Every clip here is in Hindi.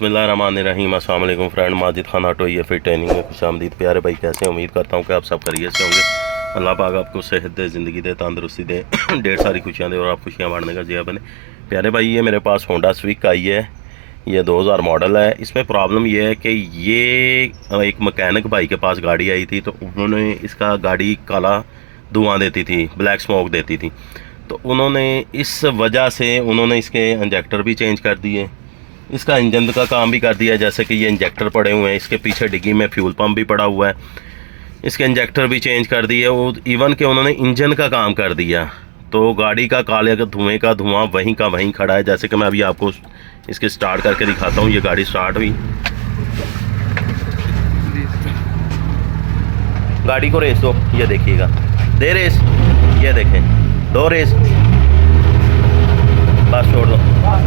बिस्मिल्लाहिर्रहमानिर्रहीम। अस्सलाम वालेकुम फ्रेंड, माजिद खान ऑटो ये फिर ट्रेनिंग में खुश आमदीद। प्यारे भाई कैसे, उम्मीद करता हूँ कि आप सब खैरियत से होंगे। अल्लाह पाक आपको सेहत दे, ज़िंदगी दे, तंदुरुस्ती दे, ढेर सारी खुशियाँ दे और आप खुशियाँ बांटने का जिया बने। प्यारे भाई ये मेरे पास होंडा स्विक आई है, ये 2000 मॉडल है। इसमें प्रॉब्लम ये है कि ये एक मकैनिक भाई के पास गाड़ी आई थी, तो उन्होंने इसका गाड़ी काला धुआँ देती थी, ब्लैक स्मोक देती थी। तो उन्होंने इस वजह से उन्होंने इसके इंजेक्टर भी चेंज कर दिए, इसका इंजन का काम भी कर दिया। जैसे कि ये इंजेक्टर पड़े हुए हैं, इसके पीछे डिग्गी में फ्यूल पंप भी पड़ा हुआ है, इसके इंजेक्टर भी चेंज कर दिए। वो इवन के उन्होंने इंजन का काम कर दिया। तो गाड़ी का काले का धुएँ का धुआं वहीं का वहीं खड़ा है। जैसे कि मैं अभी आपको इसके स्टार्ट करके दिखाता हूँ। ये गाड़ी स्टार्ट हुई, गाड़ी को रेस दो, ये देखिएगा, दे रेस, ये देखें, दो रेस, बस छोड़ दो।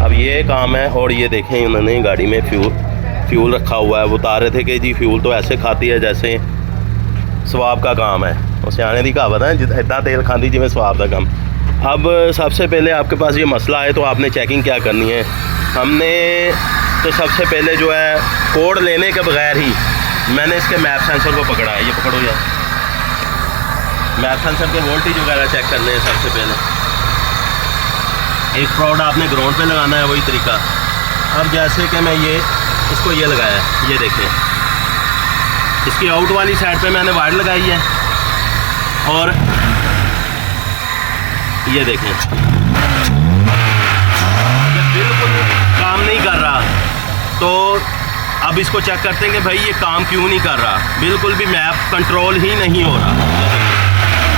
अब ये काम है। और ये देखें उन्होंने गाड़ी में फ्यूल रखा हुआ है। वो बता रहे थे कि जी फ्यूल तो ऐसे खाती है जैसे स्वाब का काम है। वो सियाने की कहावत है, इतना तेल खाती जिमें स्वाब का काम। अब सबसे पहले आपके पास ये मसला है तो आपने चेकिंग क्या करनी है। हमने तो सबसे पहले जो है कोड लेने के बगैर ही मैंने इसके मैप सेंसर को पकड़ा है। ये पकड़ो यार, मैप सेंसर के वोल्टेज वगैरह चेक करने हैं सबसे पहले। एक फ्रॉड आपने ग्राउंड पे लगाना है, वही तरीका। अब जैसे कि मैं ये इसको ये लगाया है, ये देखें, इसकी आउट वाली साइड पे मैंने वायर लगाई है और ये देखें ये बिल्कुल काम नहीं कर रहा। तो अब इसको चेक करते हैं कि भाई ये काम क्यों नहीं कर रहा। बिल्कुल भी मैप कंट्रोल ही नहीं हो रहा।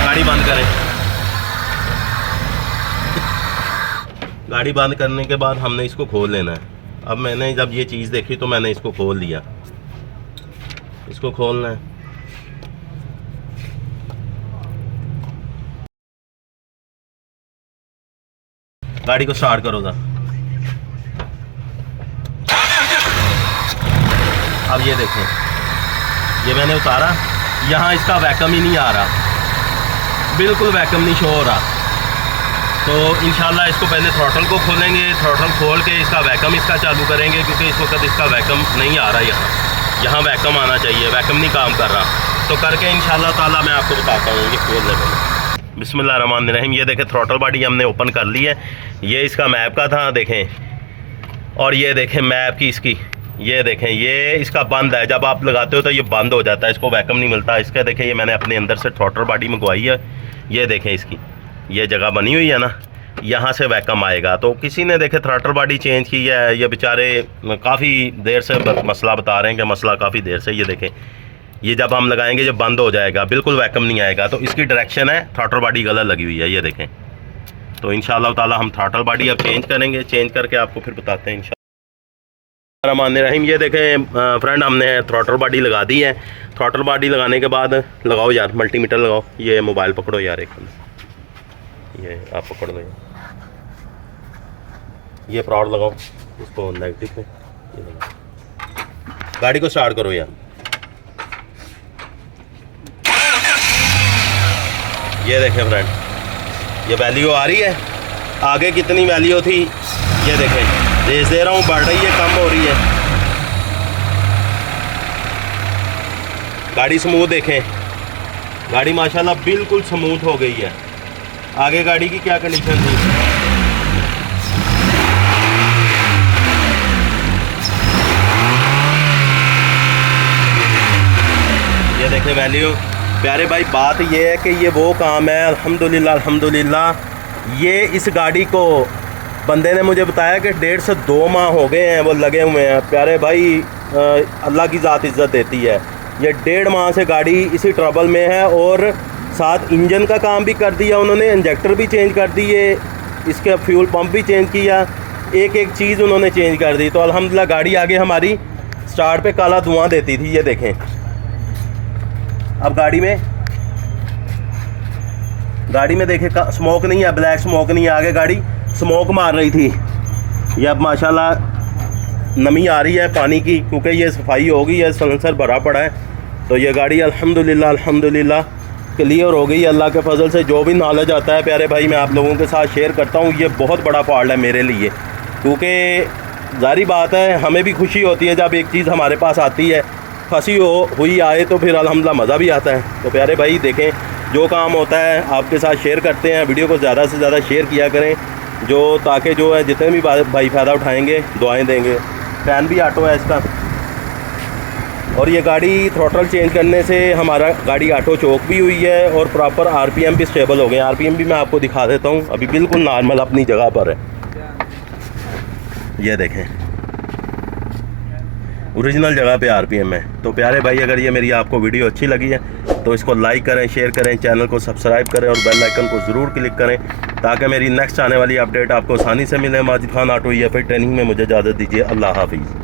गाड़ी बंद करें। गाड़ी बंद करने के बाद हमने इसको खोल लेना है। अब मैंने जब ये चीज़ देखी तो मैंने इसको खोल लिया। इसको खोलना है, गाड़ी को स्टार्ट करो था। अब ये देखें, ये मैंने उतारा, यहाँ इसका वैक्यूम ही नहीं आ रहा, बिल्कुल वैक्यूम नहीं शो हो रहा। तो इंशाल्लाह इसको पहले थ्रॉटल को खोलेंगे, थ्रॉटल खोल के इसका वैक्यूम इसका चालू करेंगे, क्योंकि इस वक्त इसका वैक्यूम नहीं आ रहा। यहाँ वैक्यूम आना चाहिए, वैक्यूम नहीं काम कर रहा। तो करके इंशाल्लाह ताला मैं आपको बताता हूँ। ये खोल लें। बिस्मिल्लाहिर्रहमानिर्रहीम। ये देखें थ्रॉटल बॉडी हमने ओपन कर ली है। ये इसका मैप का था, देखें, और ये देखें मैप की इसकी, ये देखें ये इसका बंद है। जब आप लगाते हो तो ये बंद हो जाता है, इसको वैक्यूम नहीं मिलता। इसका देखें ये मैंने अपने अंदर से थ्रॉटल बॉडी मंगवाई है। ये देखें इसकी ये जगह बनी हुई है ना, यहाँ से वैक्यूम आएगा। तो किसी ने देखे थ्रॉटल बॉडी चेंज की है। ये बेचारे काफ़ी देर से मसला बता रहे हैं कि मसला काफ़ी देर से। ये देखें ये जब हम लगाएंगे जब बंद हो जाएगा, बिल्कुल वैक्यूम नहीं आएगा। तो इसकी डायरेक्शन है थ्रॉटल बॉडी गलत लगी हुई है, ये देखें। तो इंशाल्लाह ताला हम थ्रॉटल बॉडी अब चेंज करेंगे, चेंज करके आपको फिर बताते हैं इंशाल्लाह। रहमानिर्रहीम। ये देखें फ्रेंड, हमने थ्रॉटल बॉडी लगा दी है। थ्रॉटल बॉडी लगाने के बाद लगाओ यार, मल्टीमीटर लगाओ। ये मोबाइल पकड़ो यार, एक ये आप पकड़ लो, ये फ्रॉड लगाओ इसको नेगेटिव पे। ये लगाओ, गाड़ी को स्टार्ट करो यार। ये देखें फ्रेंड, ये वैल्यू आ रही है, आगे कितनी वैल्यू थी ये देखें। रेस दे रहा हूँ, बढ़ रही है, कम हो रही है। गाड़ी स्मूथ देखें, गाड़ी माशाल्लाह बिल्कुल स्मूथ हो गई है। आगे गाड़ी की क्या कंडीशन थी, ये देखें वैल्यू। प्यारे भाई बात ये है कि ये वो काम है, अल्हम्दुलिल्लाह अल्हम्दुलिल्लाह। ये इस गाड़ी को बंदे ने मुझे बताया कि 1.5 से 2 माह हो गए हैं वो लगे हुए हैं। प्यारे भाई अल्लाह की ज़ात इज़्ज़त देती है। ये 1.5 माह से गाड़ी इसी ट्रबल में है, और साथ इंजन का काम भी कर दिया उन्होंने, इंजेक्टर भी चेंज कर दिए, इसके फ्यूल पंप भी चेंज किया, एक एक चीज़ उन्होंने चेंज कर दी। तो अल्हम्दुलिल्लाह गाड़ी आगे हमारी स्टार्ट पे काला धुआं देती थी, ये देखें। अब गाड़ी में देखें स्मोक नहीं है, ब्लैक स्मोक नहीं है। आगे गाड़ी स्मोक मार रही थी, ये अब माशाल्लाह नमी आ रही है पानी की, क्योंकि ये सफाई हो गई है, सलेंसर भरा पड़ा है। तो ये गाड़ी अल्हम्दुलिल्लाह अल्हम्दुलिल्लाह क्लियर हो गई अल्लाह के फजल से। जो भी नॉलेज आता है प्यारे भाई मैं आप लोगों के साथ शेयर करता हूँ। ये बहुत बड़ा फॉल्ट है मेरे लिए, क्योंकि जारी बात है हमें भी खुशी होती है जब एक चीज़ हमारे पास आती है, फंसी हुई आए तो फिर अल्हम्दुलिल्लाह मज़ा भी आता है। तो प्यारे भाई देखें, जो काम होता है आपके साथ शेयर करते हैं, वीडियो को ज़्यादा से ज़्यादा शेयर किया करें, जो ताकि जो है जितने भी भाई फ़ायदा उठाएंगे दुआएं देंगे। फ़ैन भी ऑटो है इसका, और ये गाड़ी थ्रॉटल चेंज करने से हमारा गाड़ी ऑटो चौक भी हुई है और प्रॉपर आरपीएम भी स्टेबल हो गए। आरपीएम भी मैं आपको दिखा देता हूँ, अभी बिल्कुल नॉर्मल अपनी जगह पर है। ये देखें ओरिजिनल जगह पे आरपीएम है। तो प्यारे भाई अगर ये मेरी आपको वीडियो अच्छी लगी है तो इसको लाइक करें, शेयर करें, चैनल को सब्सक्राइब करें और बेल आइकन को ज़रूर क्लिक करें ताकि मेरी नेक्स्ट आने वाली अपडेट आपको आसानी से मिले। माजिद खान ऑटो या फिर ट्रेनिंग में मुझे इजाज़त दीजिए। अल्लाह हाफिज़।